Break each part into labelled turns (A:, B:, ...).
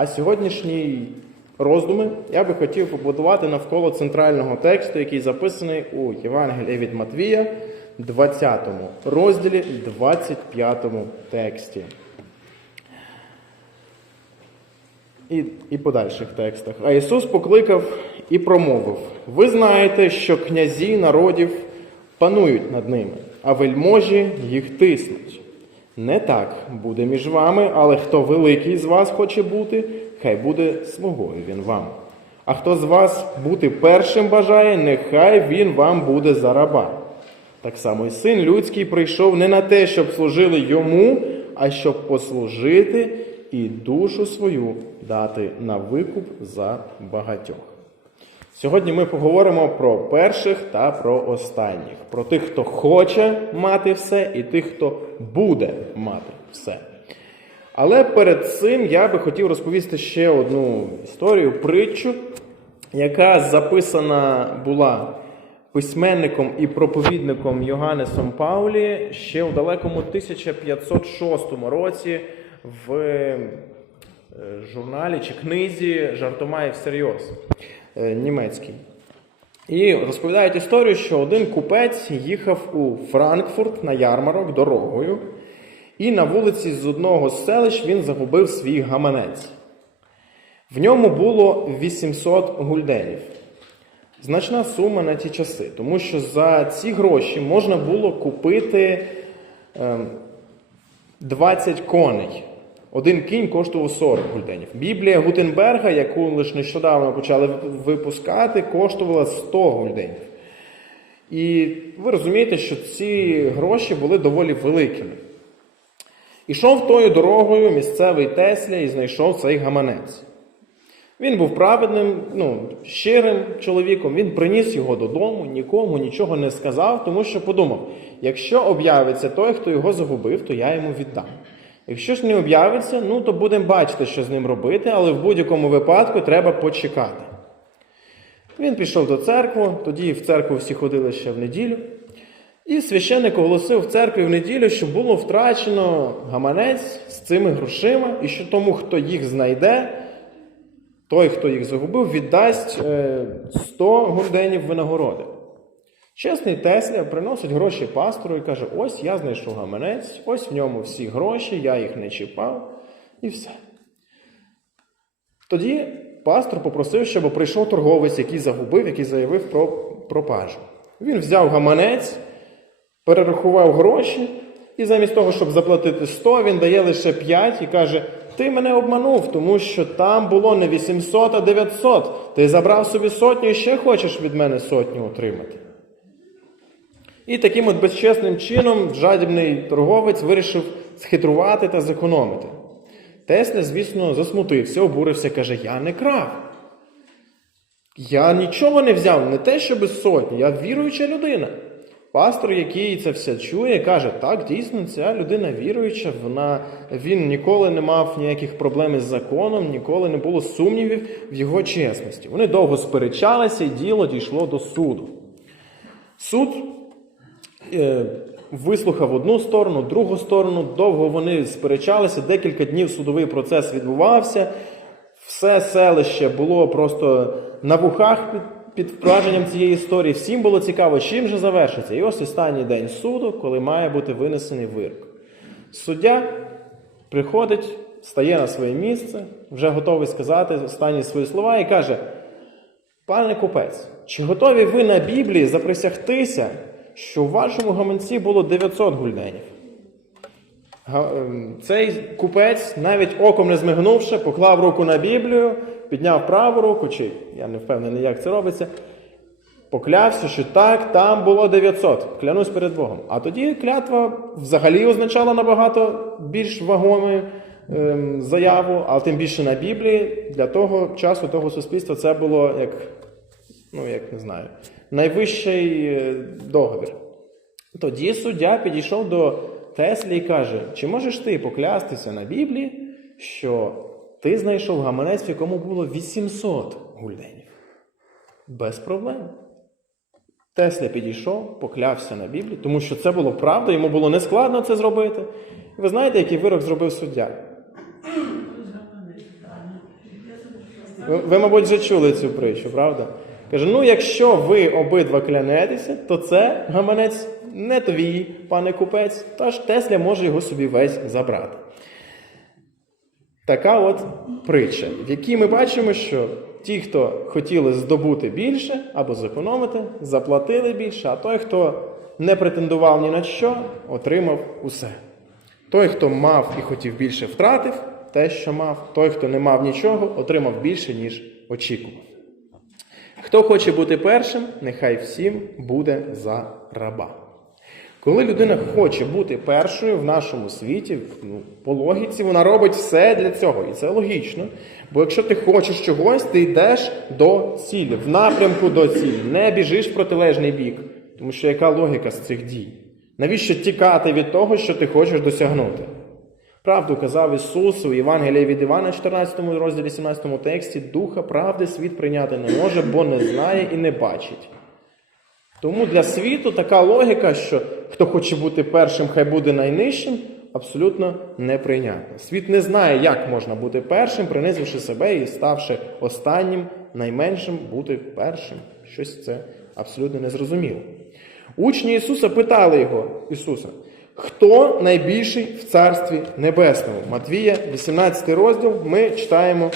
A: А сьогоднішній роздуми я би хотів побудувати навколо центрального тексту, який записаний у Євангелії від Матвія, 20 розділі, 25 тексті. І, і подальших текстах. А Ісус покликав і промовив: Ви знаєте, що князі народів панують над ними, а вельможі їх тиснуть. Не так буде між вами, але хто великий з вас хоче бути, хай буде слугою він вам. А хто з вас бути першим бажає, нехай він вам буде за раба. Так само і син людський прийшов не на те, щоб служили йому, а щоб послужити і душу свою дати на викуп за багатьох. Сьогодні ми поговоримо про перших та про останніх, про тих, хто хоче мати все, і тих, хто буде мати все. Але перед цим я би хотів розповісти ще одну історію, притчу, яка записана була письменником і проповідником Йоганнесом Паулі ще у далекому 1506 році в е, журналі чи книзі Жартомаєв всерйоз е, німецький. І розповідають історію, що один купець їхав у Франкфурт на ярмарок дорогою, і на вулиці з одного з селищ він загубив свій гаманець. В ньому було 800 гульденів. Значна сума на ті часи, тому що за ці гроші можна було купити ем, 20 коней. Один кінь коштував 40 гульденів. Біблія Гутенберга, яку лише нещодавно почали випускати, коштувала 100 гульденів. І ви розумієте, що ці гроші були доволі великими. Ішов тою дорогою місцевий Тесля і знайшов цей гаманець. Він був праведним, ну, щирим чоловіком, він приніс його додому, нікому нічого не сказав, тому що подумав: якщо об'явиться той, хто його загубив, то я йому віддам. Якщо ж не об'явиться, ну то будемо бачити, що з ним робити, але в будь-якому випадку треба почекати. Він пішов до церкви, тоді в церкву всі ходили ще в неділю. І священник оголосив в церкві в неділю, що було втрачено гаманець з цими грошима, і що тому, хто їх знайде, той, хто їх загубив, віддасть е, 100 гульденів винагороди. Чесний Тесля приносить гроші пастору і каже: ось я знайшов гаманець, ось в ньому всі гроші, я їх не чіпав, і все. Тоді пастор попросив, щоб прийшов торговець, який загубив, який заявив про пропажу. Він взяв гаманець, перерахував гроші, і замість того, щоб заплатити 100, він дає лише 5 і каже: Ти мене обманув, тому що там було не 800, а 900. Ти забрав собі сотню і ще хочеш від мене сотню отримати. І таким от безчесним чином жадібний торговець вирішив схитрувати та зекономити. Тесля, звісно, засмутився, обурився, каже: Я не крав. Я нічого не взяв, не те, що без сотні, я віруюча людина. Пастор, який це все чує, каже: так, дійсно, ця людина віруюча, вона, він ніколи не мав ніяких проблем із законом, ніколи не було сумнівів в його чесності. Вони довго сперечалися, і діло дійшло до суду. Суд вислухав одну сторону, другу сторону, довго вони сперечалися, декілька днів судовий процес відбувався. Все селище було просто на вухах під, під враженням цієї історії. Всім було цікаво, чим же завершиться. І ось останній день суду, коли має бути винесений вирок. Суддя приходить, стає на своє місце, вже готовий сказати останні свої слова і каже: Пане купець, чи готові ви на Біблії заприсягтися, що в вашому гаманці було 900 гульденів? Ем, Цей купець, навіть оком не змигнувши, поклав руку на Біблію, підняв праву руку, чи я не впевнений, як це робиться, поклявся, що так, там було 900. Клянусь перед Богом. А тоді клятва взагалі означала набагато більш вагому ем, заяву, а тим більше на Біблії для того часу, того суспільства, це було як, ну як не знаю, найвищий е, договір. Тоді суддя підійшов до Теслі і каже: чи можеш ти поклястися на Біблії, що ти знайшов гаманець, в якому було 800 гульденів? Без проблем. Тесля підійшов, поклявся на Біблії, тому що це було правда, йому було нескладно це зробити. Ви знаєте, який вирок зробив суддя? Ви, ви, мабуть, вже чули цю притчу, правда? Каже: ну, якщо ви обидва клянетеся, то це гаманець не твій, пане купець, тож Тесля може його собі весь забрати. Така от притча, в якій ми бачимо, що ті, хто хотіли здобути більше або зекономити, заплатили більше, а той, хто не претендував ні на що, отримав усе. Той, хто мав і хотів більше, втратив те, що мав. Той, хто не мав нічого, отримав більше, ніж очікував. Хто хоче бути першим, нехай всім буде за раба. Коли людина хоче бути першою в нашому світі, ну, по логіці, вона робить все для цього. І це логічно. Бо якщо ти хочеш чогось, ти йдеш до цілі, в напрямку до цілі, не біжиш в протилежний бік. Тому що яка логіка з цих дій? Навіщо тікати від того, що ти хочеш досягнути? Правду казав Ісус у Євангелії від Івана, 14 розділі 17 тексті, Духа правди світ прийняти не може, бо не знає і не бачить. Тому для світу така логіка, що хто хоче бути першим, хай буде найнижчим, абсолютно неприйнятна. Світ не знає, як можна бути першим, принизивши себе і ставши останнім, найменшим бути першим. Щось це абсолютно незрозуміло. Учні Ісуса питали його, Ісуса, хто найбільший в Царстві Небесному? Матвія, 18 розділ, ми читаємо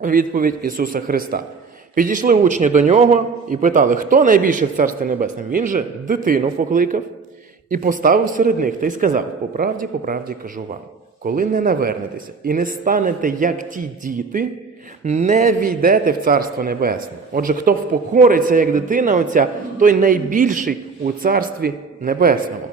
A: відповідь Ісуса Христа. Підійшли учні до нього і питали, хто найбільший в Царстві Небесному? Він же дитину покликав і поставив серед них та й сказав: по правді, по правді кажу вам, коли не навернетеся і не станете як ті діти, не війдете в Царство Небесне. Отже, хто впокориться, як дитина оця, той найбільший у Царстві Небесному.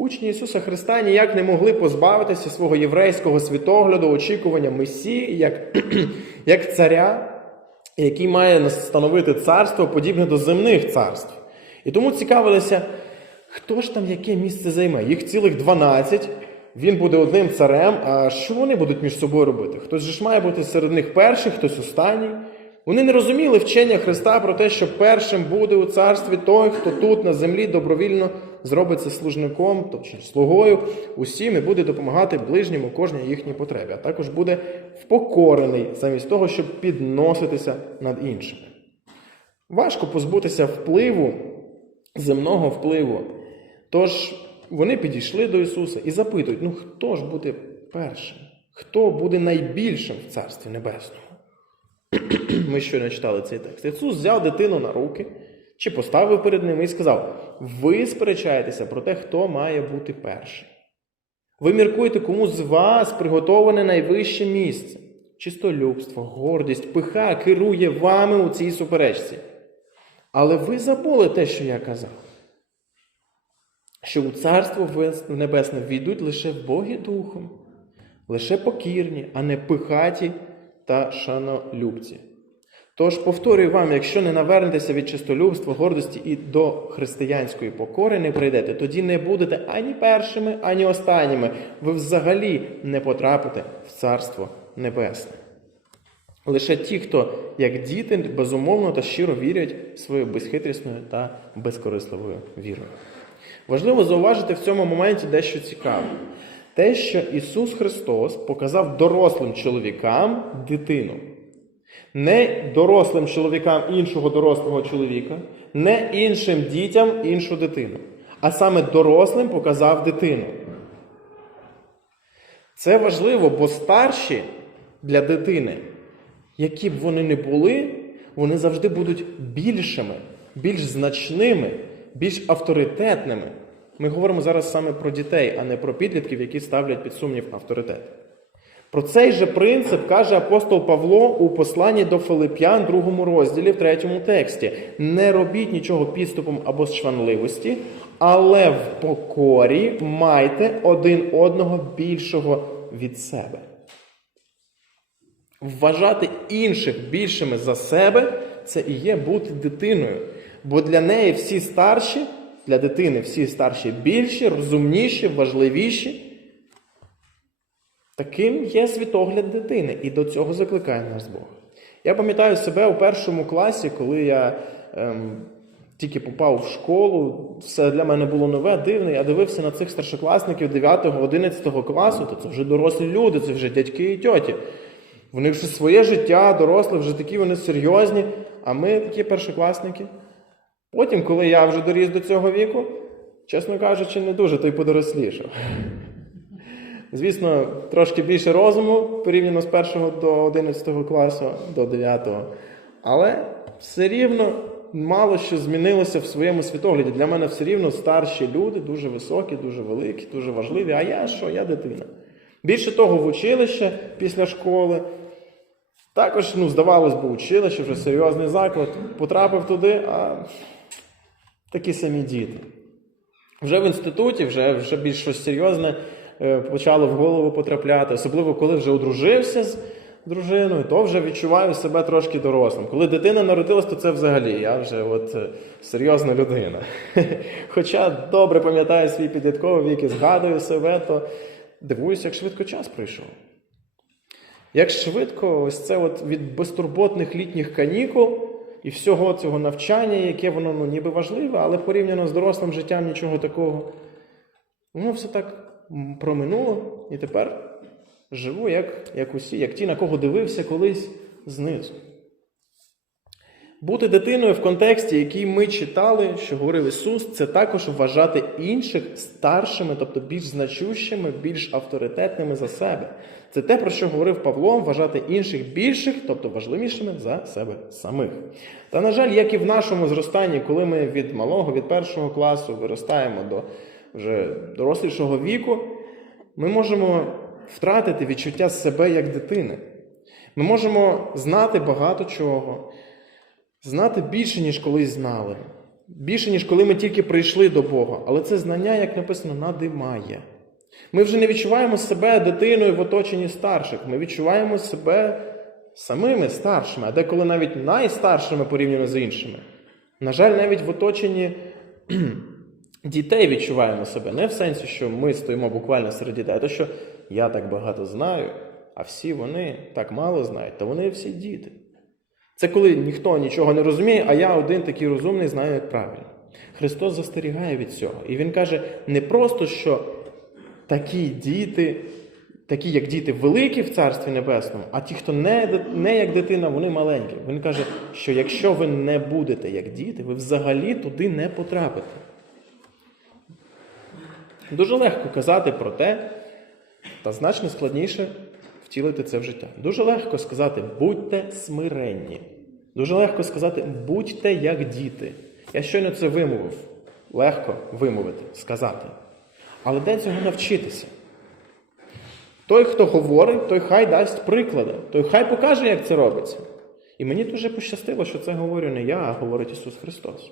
A: Учні Ісуса Христа ніяк не могли позбавитися свого єврейського світогляду, очікування Месії, як, як царя, який має становити царство, подібне до земних царств. І тому цікавилися, хто ж там яке місце займе? Їх цілих 12, він буде одним царем. А що вони будуть між собою робити? Хтось же ж має бути серед них перший, хтось останній. Вони не розуміли вчення Христа про те, що першим буде у царстві той, хто тут на землі добровільно зробиться служником, тобто слугою усім і буде допомагати ближнім у кожній їхній потребі, а також буде впокорений замість того, щоб підноситися над іншими. Важко позбутися впливу, земного впливу. Тож вони підійшли до Ісуса і запитують: ну хто ж буде першим? Хто буде найбільшим в Царстві Небесному? Ми щойно читали цей текст. Ісус взяв дитину на руки чи поставив перед ними і сказав: Ви сперечаєтеся про те, хто має бути перший. Ви міркуєте, кому з вас приготоване найвище місце. Чистолюбство, гордість, пиха керує вами у цій суперечці. Але ви забули те, що я казав. Що у Царство Небесне війдуть лише в Богі Духом, лише покірні, а не пихаті та шанолюбці. Тож повторюю вам, якщо не навернетеся від чистолюбства, гордості і до християнської покори не прийдете, тоді не будете ані першими, ані останніми. Ви взагалі не потрапите в Царство Небесне. Лише ті, хто, як діти, безумовно та щиро вірять своєю безхитрісною та безкорисливою вірою. Важливо зауважити в цьому моменті дещо цікаве. Те, що Ісус Христос показав дорослим чоловікам дитину. Не дорослим чоловікам іншого дорослого чоловіка, не іншим дітям іншу дитину, а саме дорослим показав дитину. Це важливо, бо старші для дитини, які б вони не були, вони завжди будуть більшими, більш значними, більш авторитетними. Ми говоримо зараз саме про дітей, а не про підлітків, які ставлять під сумнів авторитет. Про цей же принцип каже апостол Павло у посланні до Филип'ян, другому розділі, в третьому тексті. Не робіть нічого підступом або з шванливості, але в покорі майте один одного більшого від себе. Вважати інших більшими за себе це і є бути дитиною. Бо для неї всі старші, для дитини всі старші більші, розумніші, важливіші. Таким є світогляд дитини, і до цього закликає нас Бог. Я пам'ятаю себе у першому класі, коли я ем, тільки попав в школу, все для мене було нове, дивне. Я дивився на цих старшокласників 9-11 класу, то це вже дорослі люди, це вже дядьки і тьоті. В них вже своє життя, доросле, вже такі вони серйозні, а ми такі першокласники. Потім, коли я вже доріс до цього віку, чесно кажучи, не дуже той подорослішав. Звісно, трошки більше розуму порівняно з 1 до 11 класу, до 9. Але все рівно мало що змінилося в своєму світогляді. Для мене все рівно старші люди, дуже високі, дуже великі, дуже важливі. А я що? Я дитина. Більше того, в училище після школи. Також, ну, здавалось би, училище, вже серйозний заклад. Потрапив туди, а такі самі діти. Вже в інституті, вже, вже більш щось серйозне почало в голову потрапляти, особливо коли вже одружився з дружиною, то вже відчуваю себе трошки дорослим. Коли дитина народилась, то це взагалі я вже от е, серйозна людина. Хоча добре пам'ятаю свій підлітковий вік і згадую себе, то дивуюся, як швидко час пройшов. Як швидко ось це от від безтурботних літніх канікул і всього цього навчання, яке воно ну, ніби важливе, але порівняно з дорослим життям нічого такого. Воно все так проминуло і тепер живу, як, як усі, як ті, на кого дивився колись знизу. Бути дитиною в контексті, який ми читали, що говорив Ісус, це також вважати інших старшими, тобто більш значущими, більш авторитетними за себе. Це те, про що говорив Павло, вважати інших більших, тобто важливішими за себе самих. Та, на жаль, як і в нашому зростанні, коли ми від малого, від першого класу виростаємо до вже дорослішого віку, ми можемо втратити відчуття себе як дитини. Ми можемо знати багато чого, знати більше, ніж колись знали, більше, ніж коли ми тільки прийшли до Бога. Але це знання, як написано, надимає. Ми вже не відчуваємо себе дитиною в оточенні старших. Ми відчуваємо себе самими старшими, а деколи навіть найстаршими порівняно з іншими. На жаль, навіть в оточенні дітей відчуваємо себе. Не в сенсі, що ми стоїмо буквально серед дітей, а то, що я так багато знаю, а всі вони так мало знають, та вони всі діти. Це коли ніхто нічого не розуміє, а я один такий розумний знаю, як правильно. Христос застерігає від цього. І Він каже не просто, що такі діти, такі як діти великі в Царстві Небесному, а ті, хто не, не як дитина, вони маленькі. Він каже, що якщо ви не будете як діти, ви взагалі туди не потрапите. Дуже легко казати про те, та значно складніше втілити це в життя. Дуже легко сказати будьте смиренні. Дуже легко сказати будьте як діти. Я щойно це вимовив. Легко вимовити, сказати. Але де цього навчитися? Той, хто говорить, той хай дасть приклади, той хай покаже, як це робиться. І мені дуже пощастило, що це говорю не я, а говорить Ісус Христос.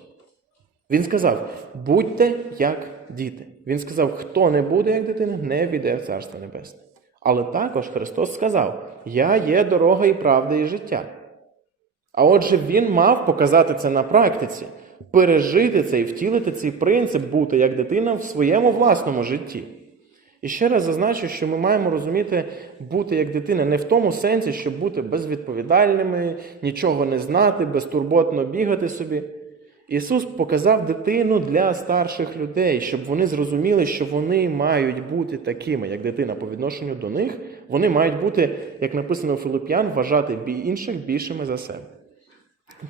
A: Він сказав: будьте як діти. Він сказав, хто не буде як дитина, не війде в Царство Небесне. Але також Христос сказав: Я є дорога і правда, і життя. А отже, Він мав показати це на практиці, пережити це і втілити цей принцип бути як дитина в своєму власному житті. І ще раз зазначу, що ми маємо розуміти бути як дитина не в тому сенсі, щоб бути безвідповідальними, нічого не знати, безтурботно бігати собі. Ісус показав дитину для старших людей, щоб вони зрозуміли, що вони мають бути такими, як дитина по відношенню до них. Вони мають бути, як написано у Филип'ян, вважати інших більшими за себе.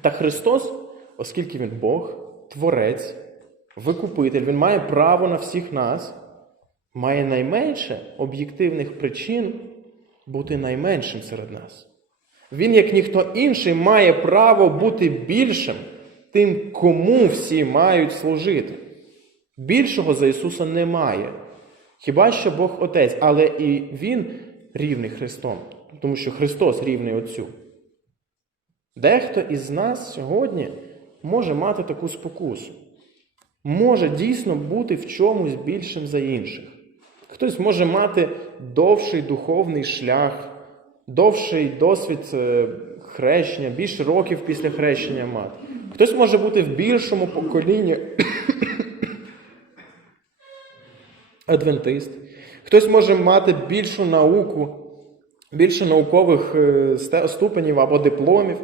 A: Та Христос, оскільки Він Бог, Творець, Викупитель, Він має право на всіх нас, має найменше об'єктивних причин бути найменшим серед нас. Він, як ніхто інший, має право бути більшим тим, кому всі мають служити. Більшого за Ісуса немає. Хіба що Бог Отець, але і Він рівний Христом, тому що Христос рівний Отцю. Дехто із нас сьогодні може мати таку спокусу, може дійсно бути в чомусь більшим за інших. Хтось може мати довший духовний шлях, довший досвід е, хрещення, більше років після хрещення мати. Хтось може бути в більшому поколінні адвентист. Хтось може мати більшу науку, більше наукових е, ступенів або дипломів.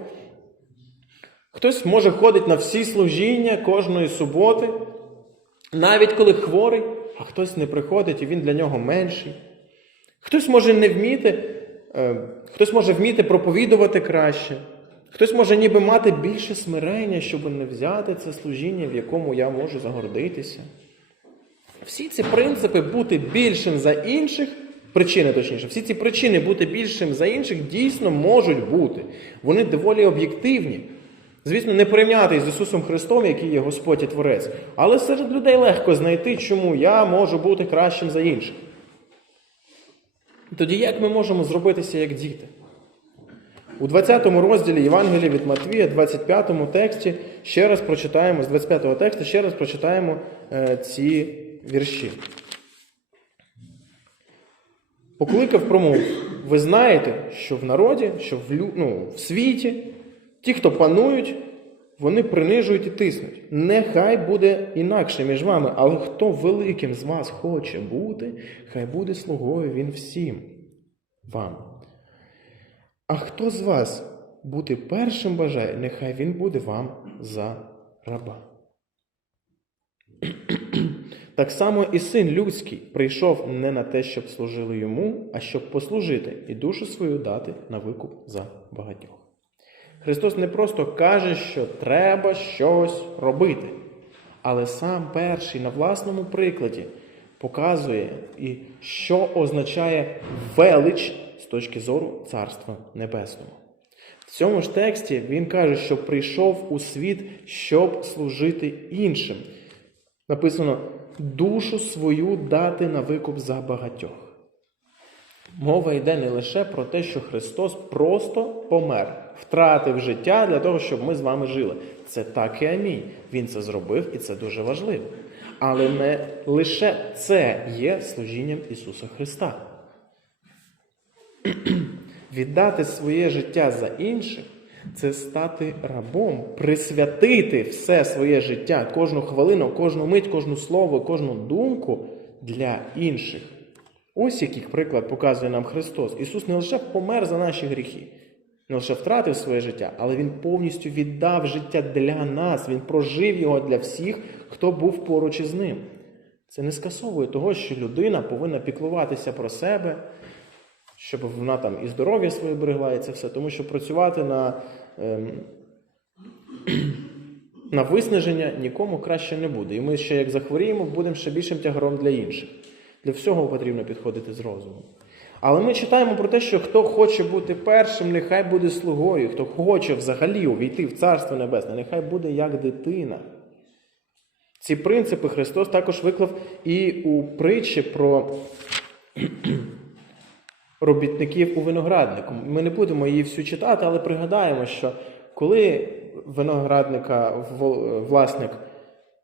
A: Хтось може ходити на всі служіння кожної суботи, навіть коли хворий, а хтось не приходить і він для нього менший. Хтось може не вміти е, хтось може вміти проповідувати краще, хтось може ніби мати більше смирення, щоб не взяти це служіння, в якому я можу загордитися. Всі ці принципи бути більшим за інших, причини точніше, всі ці причини бути більшим за інших дійсно можуть бути. Вони доволі об'єктивні. Звісно, не порівняти з Ісусом Христом, який є Господь і Творець, але серед людей легко знайти, чому я можу бути кращим за інших. Тоді як ми можемо зробитися як діти? У 20 розділі Євангелія від Матвія, 25 тексті, ще раз прочитаємо, з 25 тексту ще раз прочитаємо е, ці вірші. Покликав промов, ви знаєте, що в народі, що в, ну, в світі, ті, хто панують, вони принижують і тиснуть. Нехай буде інакше між вами, але хто великим з вас хоче бути, хай буде слугою він всім вам. А хто з вас бути першим бажає, нехай він буде вам за раба. Так само і син людський прийшов не на те, щоб служили йому, а щоб послужити і душу свою дати на викуп за багатьох. Христос не просто каже, що треба щось робити, але сам перший на власному прикладі показує, і що означає велич з точки зору Царства Небесного. В цьому ж тексті він каже, що прийшов у світ, щоб служити іншим. Написано душу свою дати на викуп за багатьох. Мова йде не лише про те, що Христос просто помер, втратив життя для того, щоб ми з вами жили. Це так і амінь. Він це зробив, і це дуже важливо. Але не лише це є служінням Ісуса Христа. Віддати своє життя за інших це стати рабом, присвятити все своє життя, кожну хвилину, кожну мить, кожну слово, кожну думку для інших. Ось який приклад показує нам Христос. Ісус не лише помер за наші гріхи, не лише втратив своє життя, але Він повністю віддав життя для нас. Він прожив його для всіх, хто був поруч із ним. Це не скасовує того, що людина повинна піклуватися про себе, щоб вона там і здоров'я своє берегла, і це все. Тому що працювати на, ем, на виснаження нікому краще не буде. І ми ще як захворіємо, будемо ще більшим тягаром для інших. Для всього потрібно підходити з розумом. Але ми читаємо про те, що хто хоче бути першим, нехай буде слугою, хто хоче взагалі увійти в Царство Небесне, нехай буде як дитина. Ці принципи Христос також виклав і у притчі про робітників у винограднику. Ми не будемо її всю читати, але пригадаємо, що коли виноградника власник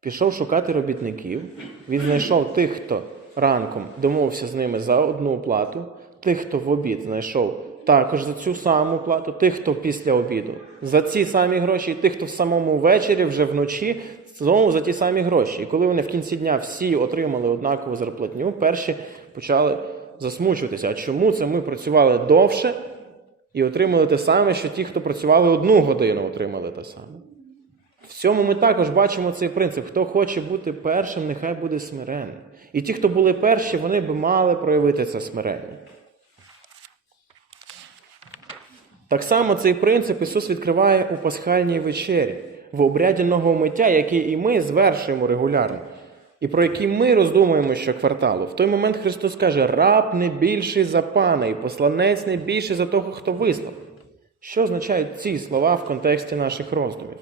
A: пішов шукати робітників, він знайшов тих, хто ранком домовився з ними за одну плату, тих, хто в обід знайшов також за цю саму плату, тих, хто після обіду за ці самі гроші, і тих, хто в самому вечорі, вже вночі, знову за ті самі гроші. І коли вони в кінці дня всі отримали однакову зарплатню, перші почали засмучуватися. А чому це ми працювали довше і отримали те саме, що ті, хто працювали одну годину, отримали те саме? В цьому ми також бачимо цей принцип. Хто хоче бути першим, нехай буде смиренним. І ті, хто були перші, вони б мали проявити це смирення. Так само цей принцип Ісус відкриває у пасхальній вечері, в обряді нового миття, який і ми звершуємо регулярно, і про який ми роздумуємо щокварталу. В той момент Христос каже, раб не більший за пана, і посланець не більший за того, хто вислав. Що означають ці слова в контексті наших роздумів?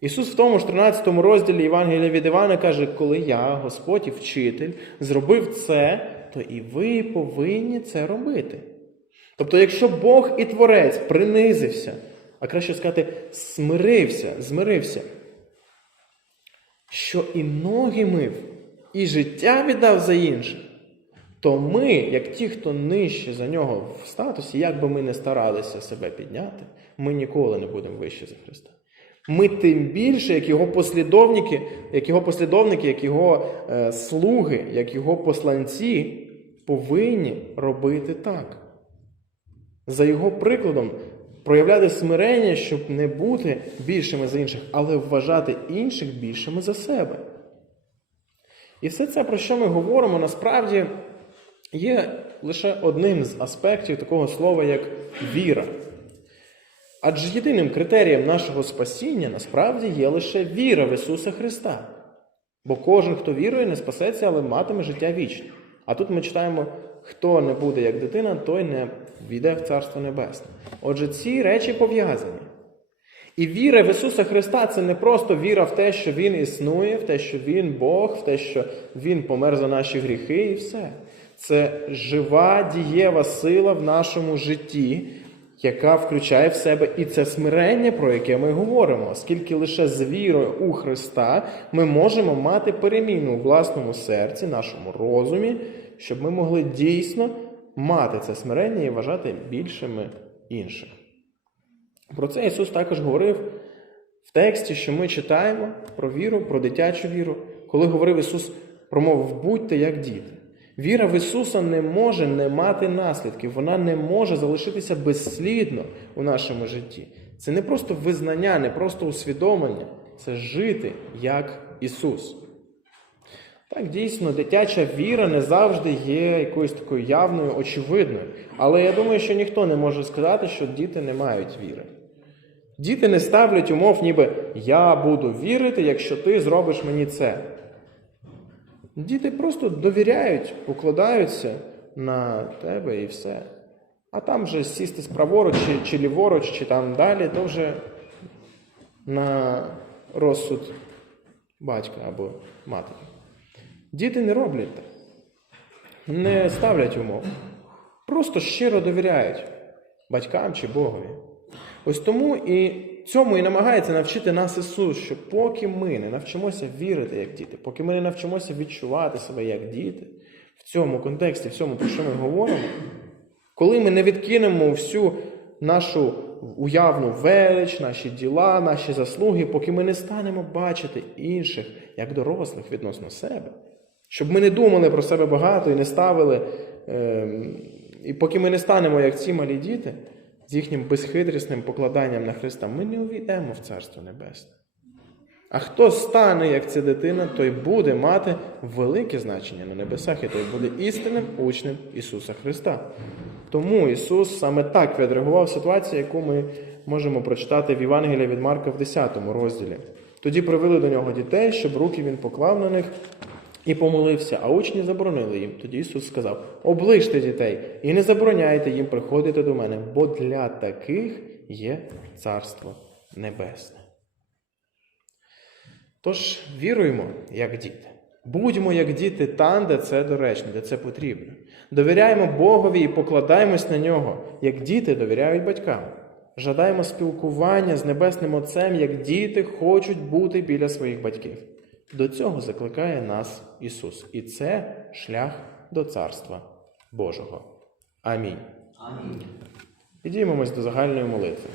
A: Ісус в тому ж 13 розділі Євангелія від Івана каже, коли я, Господь і вчитель, зробив це, то і ви повинні це робити. Тобто, якщо Бог і Творець принизився, а краще сказати, смирився, змирився, що і ноги мив, і життя віддав за інших, то ми, як ті, хто нижче за нього в статусі, як би ми не старалися себе підняти, ми ніколи не будемо вище за Христа. Ми тим більше, як його послідовники, як його послідовники, як його е, слуги, як його посланці, повинні робити так. За його прикладом, проявляти смирення, щоб не бути більшими за інших, але вважати інших більшими за себе. І все це, про що ми говоримо, насправді є лише одним з аспектів такого слова, як віра. Адже єдиним критерієм нашого спасіння насправді є лише віра в Ісуса Христа. Бо кожен, хто вірує, не спасеться, але матиме життя вічне. А тут ми читаємо, хто не буде як дитина, той не війде в Царство Небесне. Отже, ці речі пов'язані. І віра в Ісуса Христа це не просто віра в те, що Він існує, в те, що Він Бог, в те, що Він помер за наші гріхи, і все. Це жива дієва сила в нашому житті, яка включає в себе і це смирення, про яке ми говоримо, оскільки лише з вірою у Христа ми можемо мати переміну у власному серці, нашому розумі, щоб ми могли дійсно мати це смирення і вважати більшими інших. Про це Ісус також говорив в тексті, що ми читаємо про віру, про дитячу віру, коли говорив Ісус, промовив будьте як діти. Віра в Ісуса не може не мати наслідків, вона не може залишитися безслідно у нашому житті. Це не просто визнання, не просто усвідомлення, це жити як Ісус. Так, дійсно, дитяча віра не завжди є якоюсь такою явною, очевидною. Але я думаю, що ніхто не може сказати, що діти не мають віри. Діти не ставлять умов, ніби я буду вірити, якщо ти зробиш мені це. Діти просто довіряють, покладаються на тебе і все. А там вже сісти праворуч чи, чи ліворуч, чи там далі, то вже на розсуд батька або матері. Діти не роблять так, не ставлять умов. Просто щиро довіряють батькам чи Богові. Ось тому і цьому і намагається навчити нас Ісус, що поки ми не навчимося вірити як діти, поки ми не навчимося відчувати себе як діти, в цьому контексті, в цьому, про що ми говоримо, коли ми не відкинемо всю нашу уявну велич, наші діла, наші заслуги, поки ми не станемо бачити інших як дорослих відносно себе, щоб ми не думали про себе багато і не ставили, е, і поки ми не станемо як ці малі діти, з їхнім безхитрісним покладанням на Христа, ми не увійдемо в Царство Небесне. А хто стане, як ця дитина, той буде мати велике значення на небесах, і той буде істинним учнем Ісуса Христа. Тому Ісус саме так відреагував ситуацію, яку ми можемо прочитати в Євангелії від Марка в 10 розділі. Тоді привели до нього дітей, щоб руки він поклав на них і помолився, а учні заборонили їм. Тоді Ісус сказав: оближте дітей і не забороняйте їм приходити до мене, бо для таких є Царство Небесне. Тож віруємо, як діти. Будьмо як діти там, де це доречно, де це потрібно. Довіряємо Богові і покладаємось на нього, як діти довіряють батькам. Жадаємо спілкування з Небесним Отцем, як діти хочуть бути біля своїх батьків. До цього закликає нас Ісус. І це шлях до Царства Божого. Амінь.
B: Амінь.
A: Підіймемось до загальної молитви.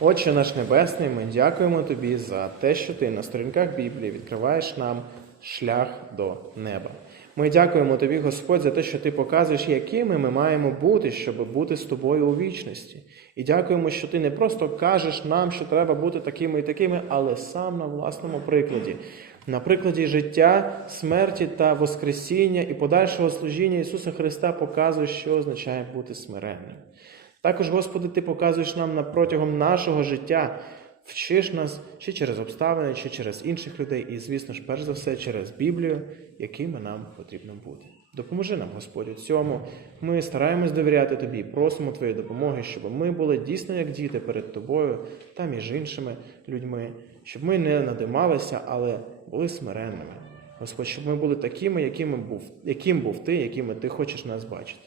A: Отче наш Небесний, ми дякуємо Тобі за те, що Ти на сторінках Біблії відкриваєш нам шлях до неба. Ми дякуємо Тобі, Господь, за те, що Ти показуєш, якими ми маємо бути, щоб бути з тобою у вічності. І дякуємо, що Ти не просто кажеш нам, що треба бути такими і такими, але сам на власному прикладі. На прикладі життя, смерті та Воскресіння і подальшого служіння Ісуса Христа показуєш, що означає бути смиренним. Також, Господи, Ти показуєш нам на протягом нашого життя, вчиш нас чи через обставини, чи через інших людей, і, звісно ж, перш за все, через Біблію, якими нам потрібно бути. Допоможи нам, Господь, у цьому. Ми стараємось довіряти Тобі, просимо Твоєї допомоги, щоб ми були дійсно як діти перед Тобою та між іншими людьми, щоб ми не надималися, але були смиренними. Господь, щоб ми були такими, якими був, яким був Ти, якими Ти хочеш нас бачити.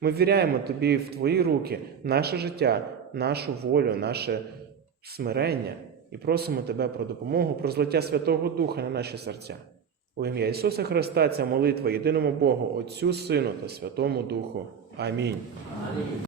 A: Ми ввіряємо Тобі в Твої руки наше життя, нашу волю, наше смирення і просимо Тебе про допомогу, про злиття Святого Духа на наші серця. У ім'я Ісуса Христа ця молитва єдиному Богу, Отцю, Сину та Святому Духу. Амінь.
B: Амінь.